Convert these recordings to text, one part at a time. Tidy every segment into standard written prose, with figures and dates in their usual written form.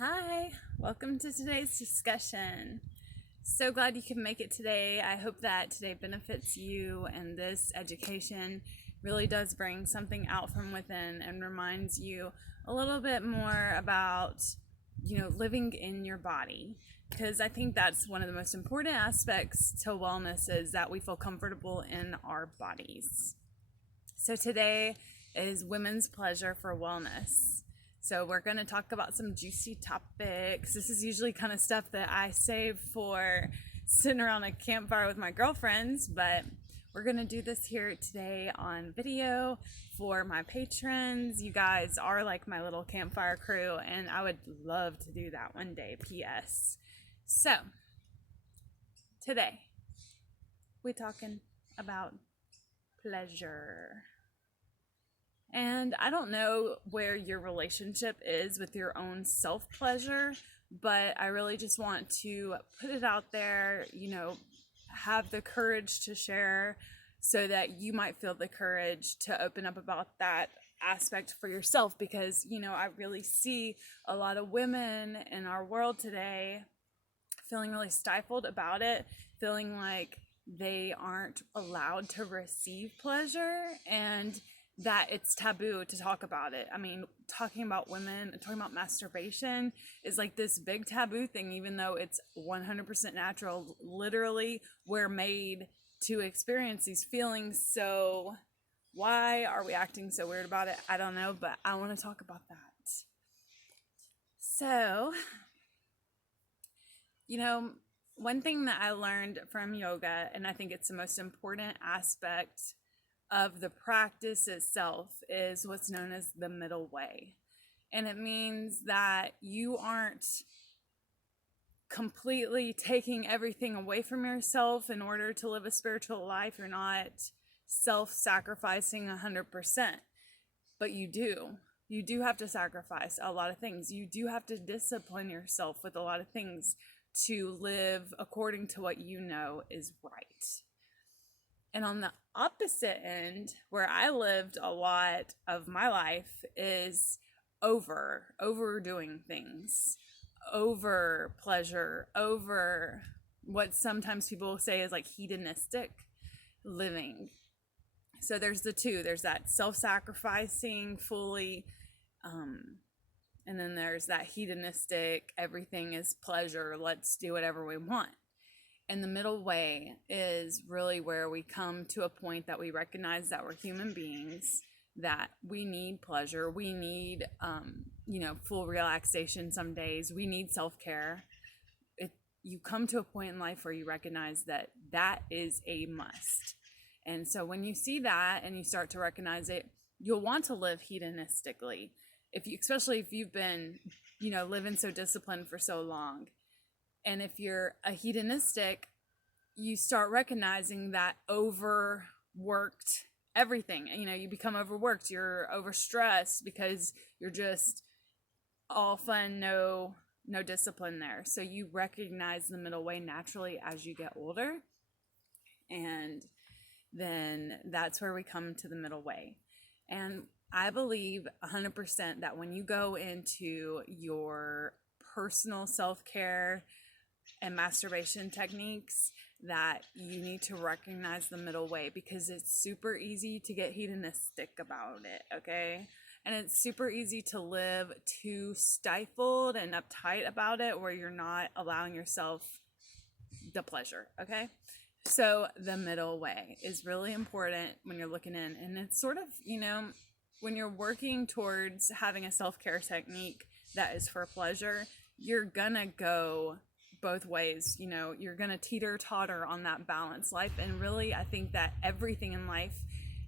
Hi, welcome to today's discussion. So glad you could make it today. I hope that today benefits you and this education really does bring something out from within and reminds you a little bit more about, living in your body. Because I think that's one of the most important aspects to wellness is that we feel comfortable in our bodies. So today is Women's Pleasure for Wellness. So we're going to talk about some juicy topics. This is usually kind of stuff that I save for sitting around a campfire with my girlfriends, but we're going to do this here today on video for my patrons. You guys are like my little campfire crew, and I would love to do that one day. P.S. So today we're talking about pleasure. And I don't know where your relationship is with your own self pleasure, but I really just want to put it out there, have the courage to share so that you might feel the courage to open up about that aspect for yourself because, I really see a lot of women in our world today feeling really stifled about it, feeling like they aren't allowed to receive pleasure and that it's taboo to talk about it. I mean, talking about women, talking about masturbation is like this big taboo thing, even though it's 100% natural. Literally, we're made to experience these feelings. So why are we acting so weird about it? I don't know, but I want to talk about that. So, one thing that I learned from yoga, and I think it's the most important aspect of the practice itself, is what's known as the middle way. And it means that you aren't completely taking everything away from yourself in order to live a spiritual life. You're not self-sacrificing 100%, but you do. You do have to sacrifice a lot of things. You do have to discipline yourself with a lot of things to live according to what you know is right. And on the opposite end, where I lived a lot of my life, is overdoing things, over pleasure, over what sometimes people say is like hedonistic living. So there's the two. There's that self-sacrificing fully, and then there's that hedonistic, everything is pleasure, let's do whatever we want. And the middle way is really where we come to a point that we recognize that we're human beings, that we need pleasure, we need, full relaxation some days, we need self-care. You come to a point in life where you recognize that that is a must. And so when you see that and you start to recognize it, you'll want to live hedonistically. Especially if you've been, living so disciplined for so long. And if you're a hedonistic, you start recognizing that overworked everything. You become overworked. You're overstressed because you're just all fun, no discipline there. So you recognize the middle way naturally as you get older. And then that's where we come to the middle way. And I believe 100% that when you go into your personal self-care and masturbation techniques, that you need to recognize the middle way, because it's super easy to get hedonistic about it, okay? And it's super easy to live too stifled and uptight about it, where you're not allowing yourself the pleasure, okay? So the middle way is really important when you're looking in, and it's sort of, when you're working towards having a self-care technique that is for pleasure, you're gonna go both ways. You're gonna teeter-totter on that balanced life. And really, I think that everything in life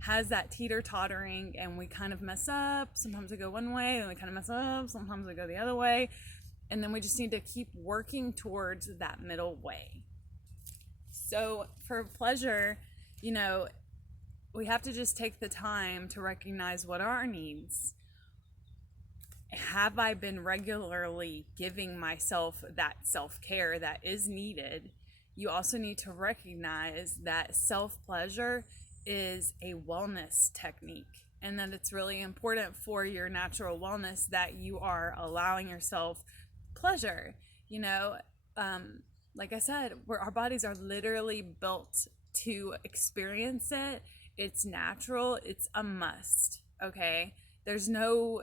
has that teeter-tottering, and we kind of mess up. Sometimes we go one way and we kind of mess up, sometimes we go the other way, and then we just need to keep working towards that middle way. So for pleasure, we have to just take the time to recognize what are our needs. Have I been regularly giving myself that self-care that is needed? You also need to recognize that self-pleasure is a wellness technique, and that it's really important for your natural wellness that you are allowing yourself pleasure. You know, like I said, our bodies are literally built to experience it. It's natural, it's a must, okay? There's no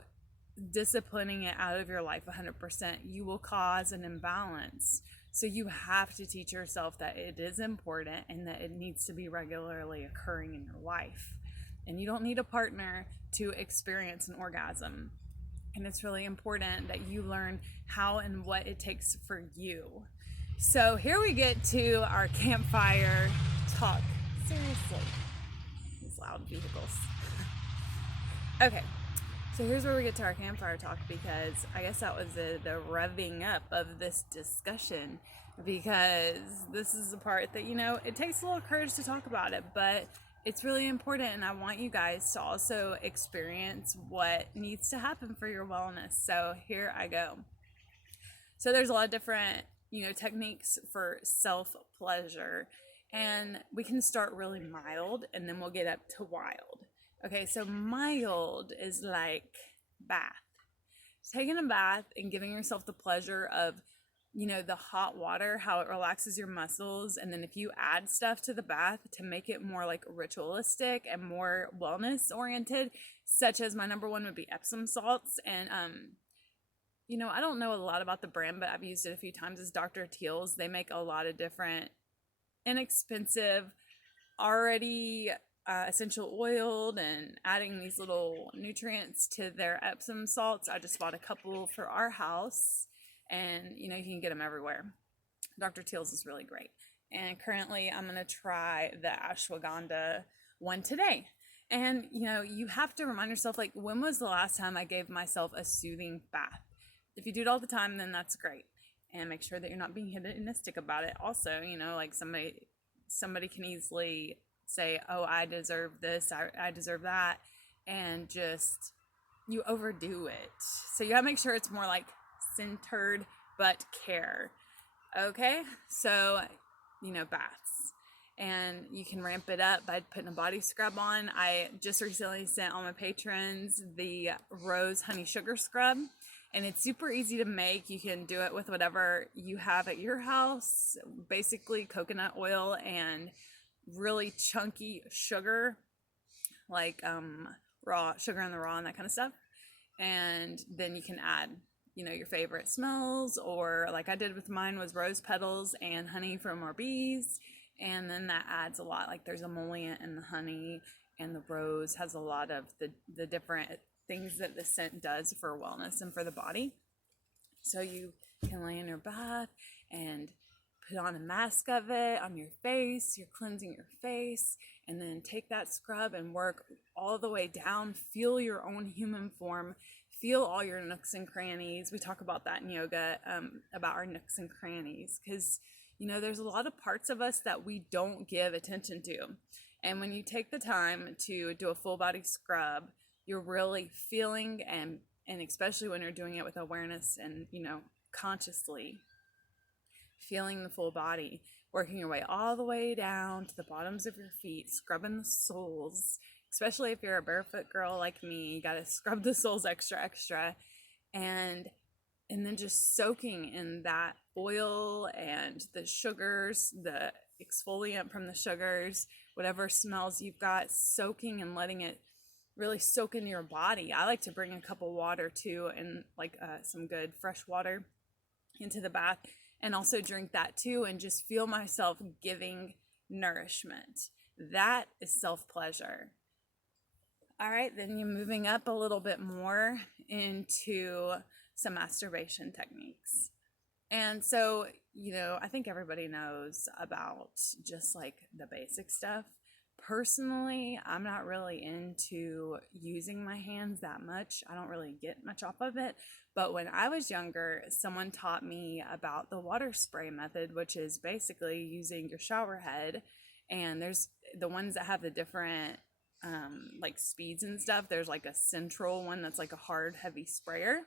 disciplining it out of your life 100%. You will cause an imbalance. So you have to teach yourself that it is important and that it needs to be regularly occurring in your life. And you don't need a partner to experience an orgasm. And it's really important that you learn how and what it takes for you. So here we get to our campfire talk. Seriously, these loud vehicles. Okay, so here's where we get to our campfire talk, because I guess that was the revving up of this discussion, because this is the part that, it takes a little courage to talk about it, but it's really important, and I want you guys to also experience what needs to happen for your wellness. So here I go. So there's a lot of different, techniques for self-pleasure, and we can start really mild, and then we'll get up to wild. Okay, so mild is like bath. Taking a bath and giving yourself the pleasure of, the hot water, how it relaxes your muscles. And then if you add stuff to the bath to make it more like ritualistic and more wellness oriented, such as my number one would be Epsom salts. And, I don't know a lot about the brand, but I've used it a few times, is Dr. Teal's. They make a lot of different inexpensive, already essential oiled, and adding these little nutrients to their Epsom salts. I just bought a couple for our house, and you can get them everywhere. Dr. Teal's is really great. And currently I'm going to try the ashwagandha one today. And you have to remind yourself, like, when was the last time I gave myself a soothing bath? If you do it all the time, then that's great. And make sure that you're not being hedonistic about it. Also, like somebody can easily say, oh, I deserve this, I deserve that, and just you overdo it. So you gotta make sure it's more like centered but care. Okay, so baths, and you can ramp it up by putting a body scrub on. I just recently sent all my patrons the rose honey sugar scrub, and it's super easy to make. You can do it with whatever you have at your house, basically coconut oil and really chunky sugar, like raw sugar in the raw and that kind of stuff. And then you can add your favorite smells, or like I did with mine was rose petals and honey from our bees, and then that adds a lot. Like there's emollient in the honey, and the rose has a lot of the different things that the scent does for wellness and for the body. So you can lay in your bath and put on a mask of it on your face. You're cleansing your face, and then take that scrub and work all the way down. Feel your own human form. Feel all your nooks and crannies. We talk about that in yoga, about our nooks and crannies, because there's a lot of parts of us that we don't give attention to. And when you take the time to do a full body scrub, you're really feeling, and especially when you're doing it with awareness and consciously feeling the full body, working your way all the way down to the bottoms of your feet, scrubbing the soles. Especially if you're a barefoot girl like me, you gotta scrub the soles extra, and then just soaking in that oil and the sugars, the exfoliant from the sugars, whatever smells you've got, soaking and letting it really soak into your body. I like to bring a cup of water too, and like some good fresh water into the bath, and also drink that too, and just feel myself giving nourishment. That is self-pleasure. All right, then you're moving up a little bit more into some masturbation techniques. And so, I think everybody knows about just like the basic stuff. Personally, I'm not really into using my hands that much. I don't really get much off of it. But when I was younger, someone taught me about the water spray method, which is basically using your shower head. And there's the ones that have the different like speeds and stuff. There's like a central one that's like a hard, heavy sprayer.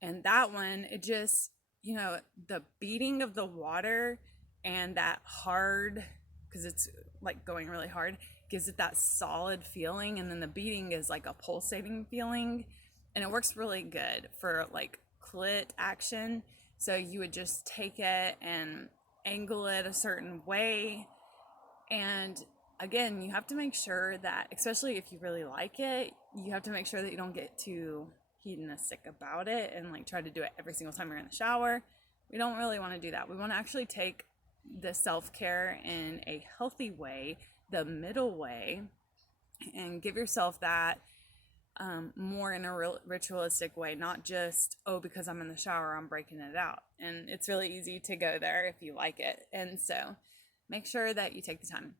And that one, it just, the beating of the water and that hard, because it's like going really hard, gives it that solid feeling. And then the beating is like a pulsating feeling. And it works really good for like clit action. So you would just take it and angle it a certain way. And again, you have to make sure that, especially if you really like it, you have to make sure that you don't get too hedonistic about it and like try to do it every single time you're in the shower. We don't really want to do that. We want to actually take the self-care in a healthy way, the middle way, and give yourself that more in a ritualistic way, not just, oh, because I'm in the shower, I'm breaking it out. And it's really easy to go there if you like it. And so make sure that you take the time.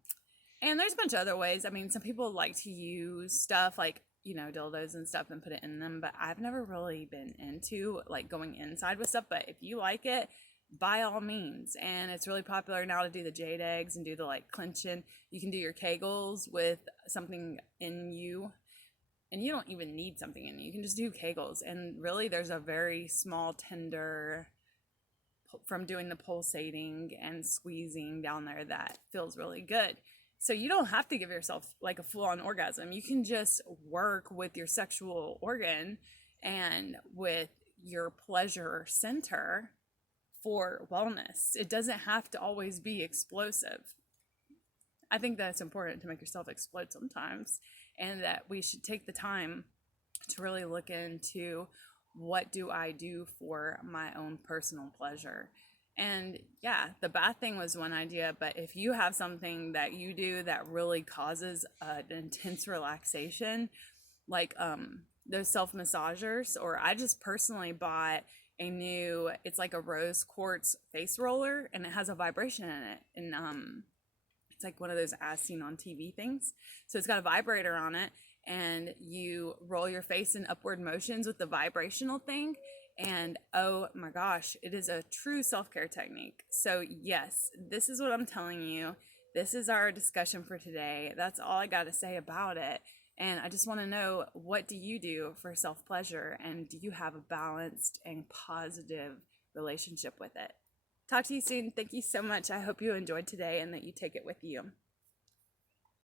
And there's a bunch of other ways. I mean, some people like to use stuff like, dildos and stuff and put it in them, but I've never really been into like going inside with stuff. But if you like it, by all means. And it's really popular now to do the jade eggs and do the like clenching. You can do your Kegels with something in you, and you don't even need something in you. You can just do Kegels. And really, there's a very small, tender, from doing the pulsating and squeezing down there, that feels really good. So you don't have to give yourself like a full-on orgasm. You can just work with your sexual organ and with your pleasure center for wellness. It doesn't have to always be explosive. I think that it's important to make yourself explode sometimes, and that we should take the time to really look into, what do I do for my own personal pleasure? And yeah, the bath thing was one idea, but if you have something that you do that really causes an intense relaxation, like those self-massagers, or I just personally bought a new, it's like a rose quartz face roller, and it has a vibration in it, and it's like one of those as seen on TV things. So it's got a vibrator on it, and you roll your face in upward motions with the vibrational thing. And oh my gosh, it is a true self-care technique. So yes, this is what I'm telling you. This is our discussion for today. That's all I got to say about it. And I just want to know, what do you do for self-pleasure? And do you have a balanced and positive relationship with it? Talk to you soon. Thank you so much. I hope you enjoyed today and that you take it with you.